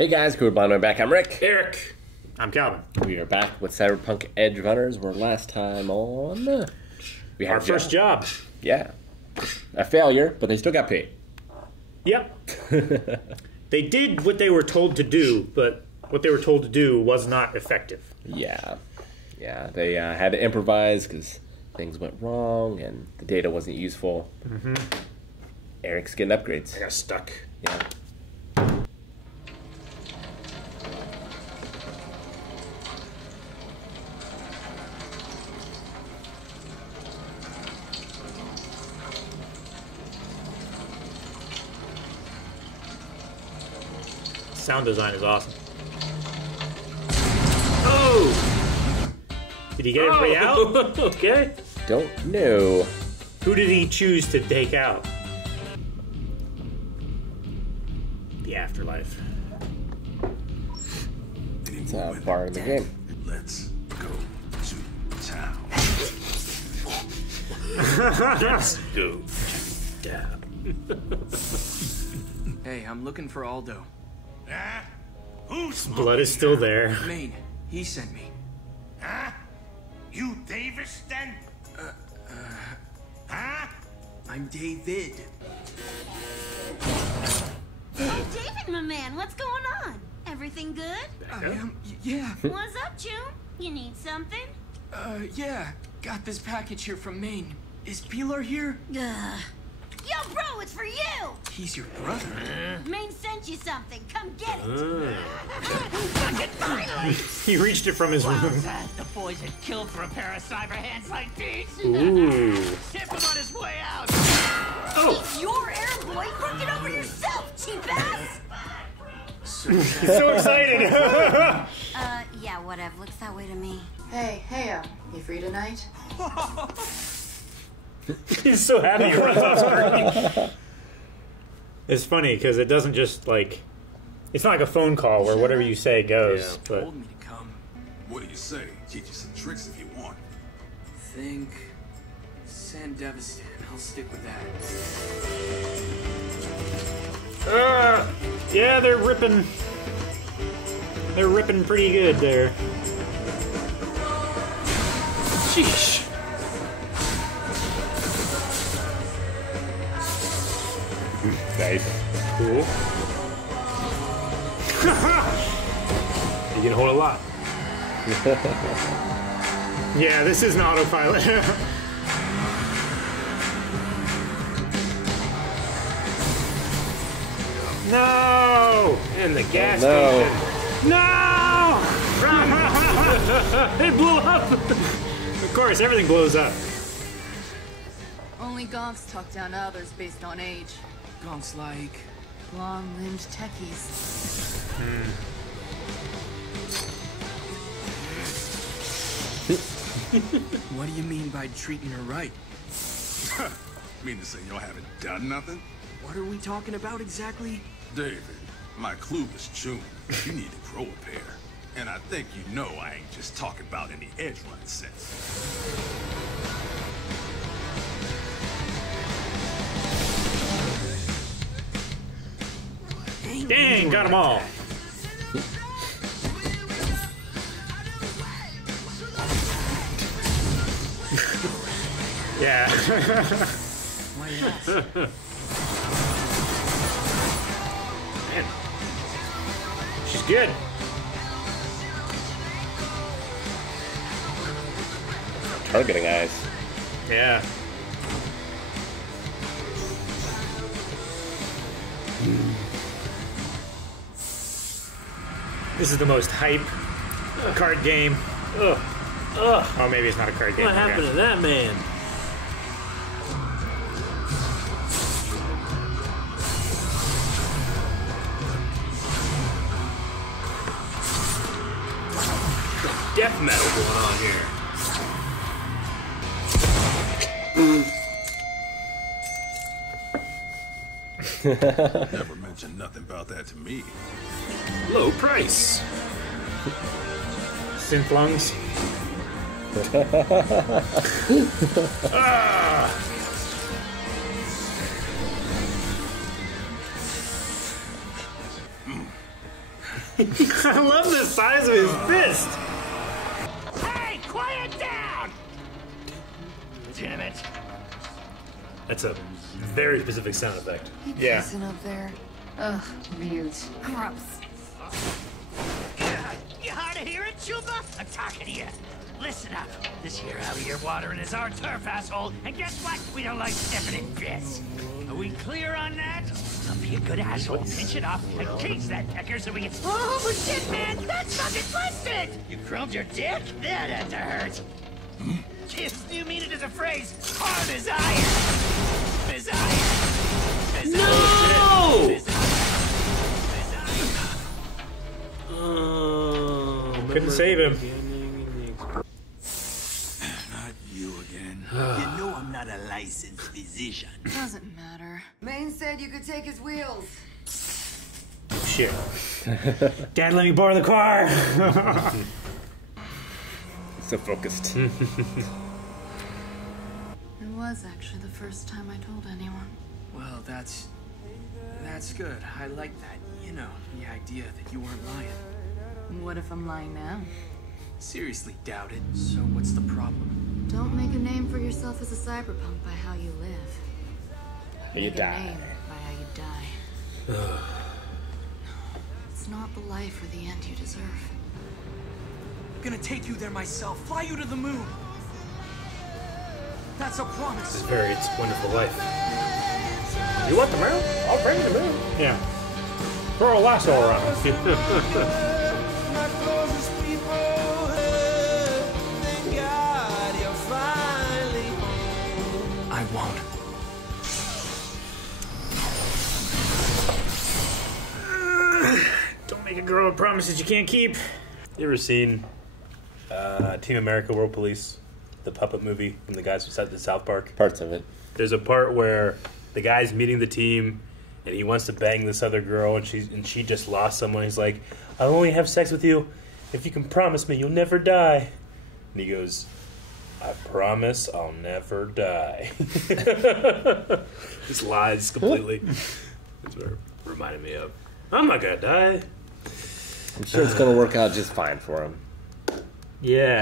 Hey guys, cool blind man back. I'm Rick. Eric. I'm Calvin. We are back with Cyberpunk Edgerunners. Where last time on we had Our first job. Yeah, a failure, but they still got paid. Yep. They did what they were told to do, but what they were told to do was not effective. Yeah, they had to improvise because things went wrong and the data wasn't useful. Mm-hmm. Eric's getting upgrades. I got stuck. Yeah. Sound design is awesome. Oh! Did he get everybody out? Okay. Don't know. Who did he choose to take out? The afterlife. It's far in the game. Let's go to town. Let's go down. Hey, I'm looking for Aldo. Huh? Who's Blood is still there. Maine, he sent me. Huh? You Davis then? Huh? I'm David. Oh, David, my man, what's going on? Everything good? Yeah. What's up, June? You need something? Yeah. Got this package here from Maine. Is Pilar here? Yo, bro, it's for you! He's your brother. Maine sent you something. Come get it. He reached it from his room. The boys had killed for a pair of cyber hands like these. Ooh. Ship him on his way out. Oh! It's your air boy. Work it over yourself, cheap ass! He's so excited! Yeah, whatever. Looks that way to me. Hey, you free tonight? He's so happy he runs off screen. It's funny because it doesn't just like, it's not like a phone call where whatever you say goes. But Told me to come. What do you say? Teach you some tricks if you want. Think San Devistan. I'll stick with that. yeah, they're ripping. They're ripping pretty good there. Sheesh. Nice. Cool. You can hold a lot. Yeah, this is an autopilot. No! And the gas No. station. No! It blew up! Of course, everything blows up. Only gonks talk down to others based on age. Gonks like. Long-limbed techies. What do you mean by treating her right? Mean to say y'all haven't done nothing? What are we talking about exactly? David, my clue is June. You need to grow a pair. And I think you know I ain't just talking about any edge run sense. Dang, got them all. Yeah. My ass. Man. She's good. Targeting eyes. Yeah. This is the most hype card game. Ugh. Oh, maybe it's not a card game. What happened to that man? Death metal going on here. Never mentioned nothing about that to me. Low price. Synth lungs. I love the size of his fist. Hey, quiet down! Damn it. That's a very specific sound effect. Yeah. Listen up there. Ugh, mute. Gross. You hard to hear it, Chuba? I'm talking to you. Listen up. This here out of your watering is our turf, asshole. And guess what? We don't like stepping in piss. Are we clear on that? I'll be a good asshole, pinch it off, and cage that pecker so we can... Oh, shit, man! That's fucking busted! You chromed your dick? That had to hurt. Kids do mean it as a phrase. Hard as iron. As iron. As No! iron. As iron. Couldn't save him. Not you again. You know I'm not a licensed physician. Doesn't matter. Maine said you could take his wheels. Shit. Dad, let me borrow the car. So focused. It was actually the first time I told anyone. Well, that's good. I like that. You know, the idea that you weren't lying. What if I'm lying now? Seriously doubt it. So what's the problem? Don't make a name for yourself as a cyberpunk by how you live. You Make a die. name by how you die. It's not the life or the end you deserve. I'm gonna take you there myself. Fly you to the moon. That's a promise. It's very, it's a wonderful life. You want the moon? I'll bring the moon. Yeah. Throw a lasso around. I won't. Don't make a girl a promise that you can't keep. You ever seen Team America World Police? The puppet movie from the guys who did South Park? Parts of it. There's a part where the guy's meeting the team and he wants to bang this other girl and she just lost someone. He's like, I'll only have sex with you if you can promise me you'll never die. And he goes, I promise I'll never die. Just lies completely. That's what it reminded me of. I'm not gonna die. I'm sure it's going to work out just fine for him. Yeah.